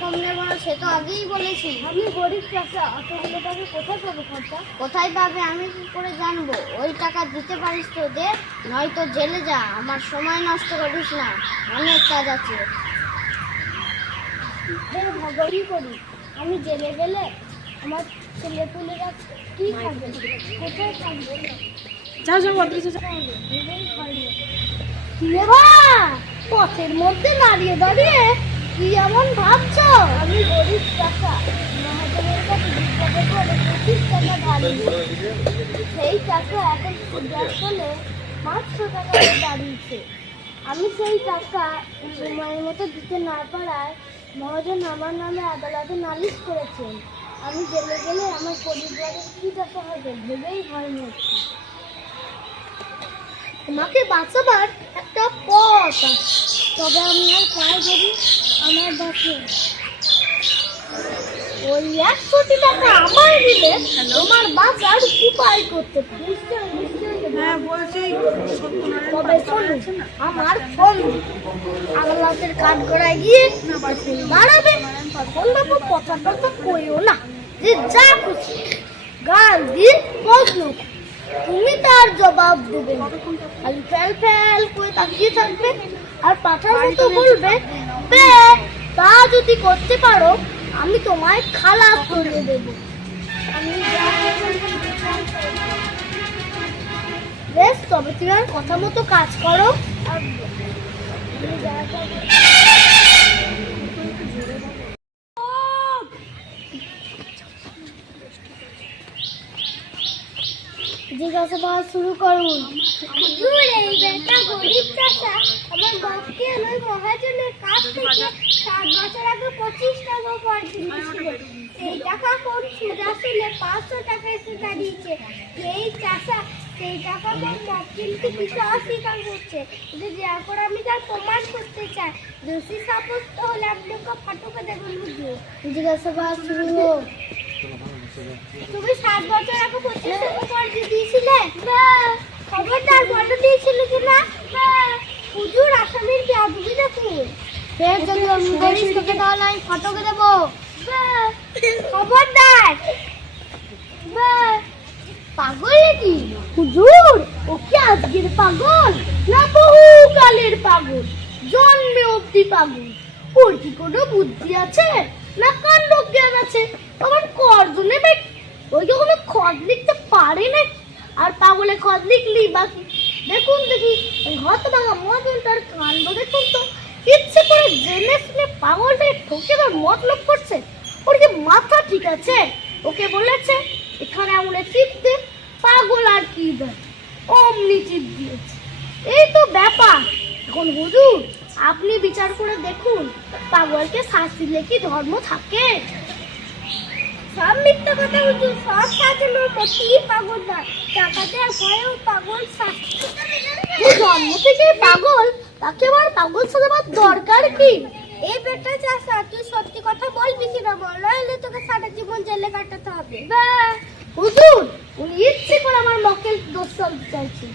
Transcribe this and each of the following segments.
কম নেবো না, সে তো আগেই বলেছি। আমি গরিব চাচা, অতগুলো টাকা কোথায় পাবো খরচা? কোথায় পাবে আমি কি করে জানবো? ওই টাকা দিতে পারিস তো দে, নয়তো জেলে যা। আমার সময় নষ্ট করিস না, অনেক কাজ আছে। কি করি? আমি জেলে গেলে আমার ছেলেপুলেরা কি খাবে, কোথায় থাকবে? পথের মধ্যে দাঁড়িয়ে দাঁড়িয়ে কি এমন ভাবছো? আমি গরিব টাকা, মহাজনের কাছে বিপদে পড়ে 25 টাকা ধার নিয়েছি। সেই টাকা এখন সুদের ফলে 500 টাকা হয়ে দাঁড়িয়েছে। আমি সেই টাকা সময়ের মতো দিতে না পারায় মহাজন আমার নামে আদালতে নালিশ করেছেন। আমি জেলে গেলে আমার পরিবারের কি দশা হবে ভেবেই ভয় হচ্ছে। তোমাকে বাঁচাবার একটা পথ আছে, তবে আমি আর পায়ে ধরি আমার বাঁচে। ওই 1 কোটি টাকা আমার দিলে তোমার বাঁচার উপায় করতে পারি। তবে শোনো, আমার ফোন আদালতের কাঠ গড়ায় গিয়ে দাঁড়াবে, তখন বাবু কথা টথা কইও না, যে যা খুশি গাল দিয়ে প্রশ্ন তুমি তার জবাব দেবে না। খালি ফেল ফেল করে তাকিয়ে থাকবে আর পাঠার মতো বলবে, বে তা যদি করতে পারো আমি তোমায় খালাস করে দেবো। আমি বেশ, তবে তুমি আর কথা মতো কাজ করো। জিজ্ঞাসাবাদ শুরু করুন। আমার বাপকে ওই মহাজনের কাছ থেকে 7 বছর আগে 25 টাকা কর দিয়েছিল। সেই টাকা কোন সুদ আসলে 500 টাকা এসে দাঁড়িয়েছে। এই চাষা সেই টাকাটা কিন্তু কিছু অস্বীকার করছে, যদি এখন আমি তার প্রমাণ করতে চাই, দোষী সাব্যস্ত হলে আপনাকে ফাটকে দেবেন। বুঝলো? জিজ্ঞাসাবাদ শুরু হোক। তুমি 7 বছর আগে 25 টাকা কর দিয়েছিলে? খবরদার বলে দিয়েছিল কিনা? হুজুর, আসামির কি আদবি নাকি? ফের যদি আমি বলিস তোকে তাহলে আমি ফাটকে দেবো। খবরদার। পাগল নাকি হুজুর? ও কি আজকের পাগল না বহুকালের পাগল, জন্মে অব্দি পাগল? ওর কি কোনো বুদ্ধি আছে না কাণ্ড জ্ঞান আছে? আমার কর্জ নেবে, ওই কি কোনো খত লিখতে পারে না? আর পাগলে খত লিখলি বাকি দেখুন দেখি ঘট ভাঙা মহাজনটার কাণ্ড দেখুন তো। ইচ্ছে করে জেনে শুনে পাগলটাকে ঠকে দেওয়ার মতলব করছে। ওর কি মাথা ঠিক আছে? ওকে বলেছে এখানে আমলে চিপ দে, পাগল আর কি দেয়, অমনি চিপ দিয়েছে। এই তো ব্যাপার। এখন হুজুর আপনি বিচার করে দেখুন, পাগলকে শাস্তি দিলে কি ধর্ম থাকে? সব মিথ্যা কথা হুজুর, সব সাজানোর প্রতি পাগল না, টাকা দেওয়ার ভয়েও পাগল শাস্তি। জন্ম থেকে পাগল, তাকে আবার পাগল সাজাবার দরকার কি? এই বেটা চাষা, তুই সত্যি কথা বলবি কিনা বল, নইলে তোকে সারা জীবন জেলে কাটাতে হবে। হুজুর উনি ইচ্ছে করে আমার মক্কেল দোষ চাইছে।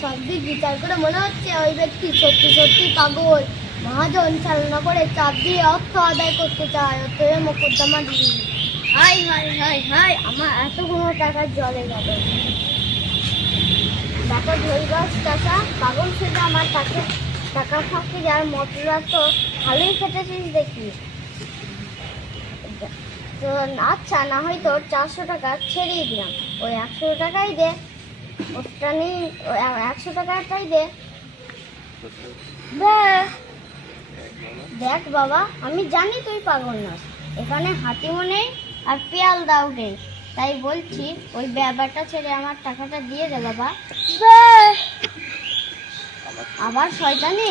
সব দিক বিচার করে মনে হচ্ছে ওই ব্যক্তি সত্যি সত্যি পাগল। মহাজন চালনা করে চাপ দিয়ে অর্থ আদায় করতে চায়, অতএব মোকদ্দমা দিই। হাই হাই হাই হাই, আমার এতগুলো টাকার জলে গেল। টাকা ধরিবাস চাষা, পাগল সেটা আমার টাকা ফাঁকি যার মতরা তো ভালোই খেটেছিস দেখি। তো আচ্ছা, না হয় তোর 400 টাকা ছেড়েই দিলাম, ওই 100 টাকাই দে। ওটা নেই, 100 টাকাটাই দে। দেখ বাবা, আমি জানি তুই পাগল না, এখানে হাতিমও নেই আর পেয়াল দাও নেই, তাই বলছি ওই ব্যাপারটা ছেড়ে আমার টাকাটা দিয়ে দে বাবা। আবার শয়তানি?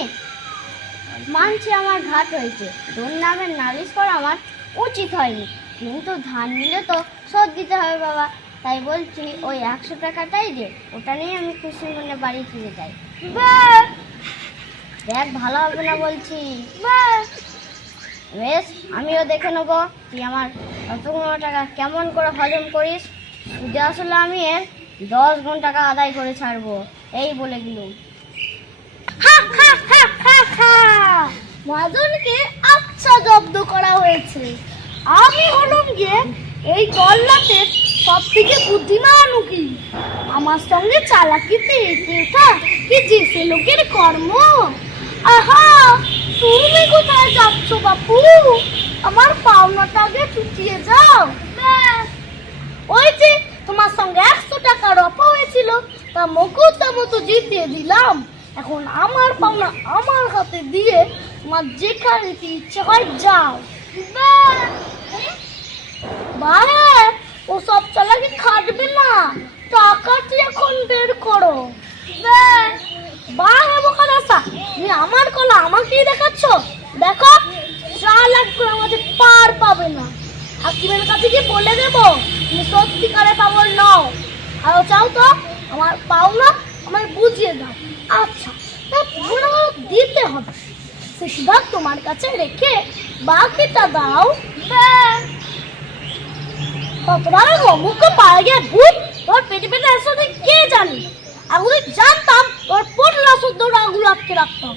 মানছি আমার ঘাট হয়েছে, তোর নামে নালিশ করা আমার উচিত হয়নি, কিন্তু ধান নিলে তো শোধ দিতে হবে বাবা, তাই বলছি ওই 100 টাকাটাই দে, ওটা নিয়ে আমি খুশি মনে বাড়ি ফিরে যাই। দেখ ভালো হবে না বলছি। বেশ, আমিও দেখে নেবো তুই আমার অতগুলো টাকা কেমন করে হজম করিস। সুদে আসলে আমি এর 10 গুণ টাকা আদায় করে ছাড়বো, এই বলে গেলুম। মহাজনকে আচ্ছা জব্দ করা হয়েছে। আমি হলাম গিয়ে এই গল্লাটের সব থেকে বুদ্ধিমান উকিল। আমার সঙ্গে চালাকিতে এটা কি যে লোকের কর্ম। আহা, তুমি কোথায় যাচ্ছ বাপু? আমার পাওনাটা আগে চুটিয়ে যাও। ব্যাস, ওই যে তোমার সঙ্গে 100 টাকা রপা হয়েছিল, তা মকুতা মতো জিতিয়ে দিলাম। এখন আমার পাওনা আমার হাতে দিয়ে তোমার যেখানে ইচ্ছে হয় যাও। বাহে, ও সব চালাকি খাটবে না, টাকাটি এখন বের করো। বাহে বোকাদাসা, তুমি আমার কলা আমাকেই দেখাচ্ছ। দেখো, চালাক করে আমাদের পার পাবে না। হাকিমের কাছে গিয়ে বলে দেবো তুমি সত্যিকারে পাগল নও। আর চাও তো আমার পাওনা আমায় বুঝিয়ে দাও। আচ্ছা, তা পুরো দিতে হবে, সেটা তোমার কাছে রেখে বাকিটা দাও। কতবার অমুককে পায়ে গিয়ে ভূত তোর পেটে পেটে আসলে কে জানি। আমি জানতাম তোর পোটলা শুদ্ধ আগুলো আটকে রাখতাম।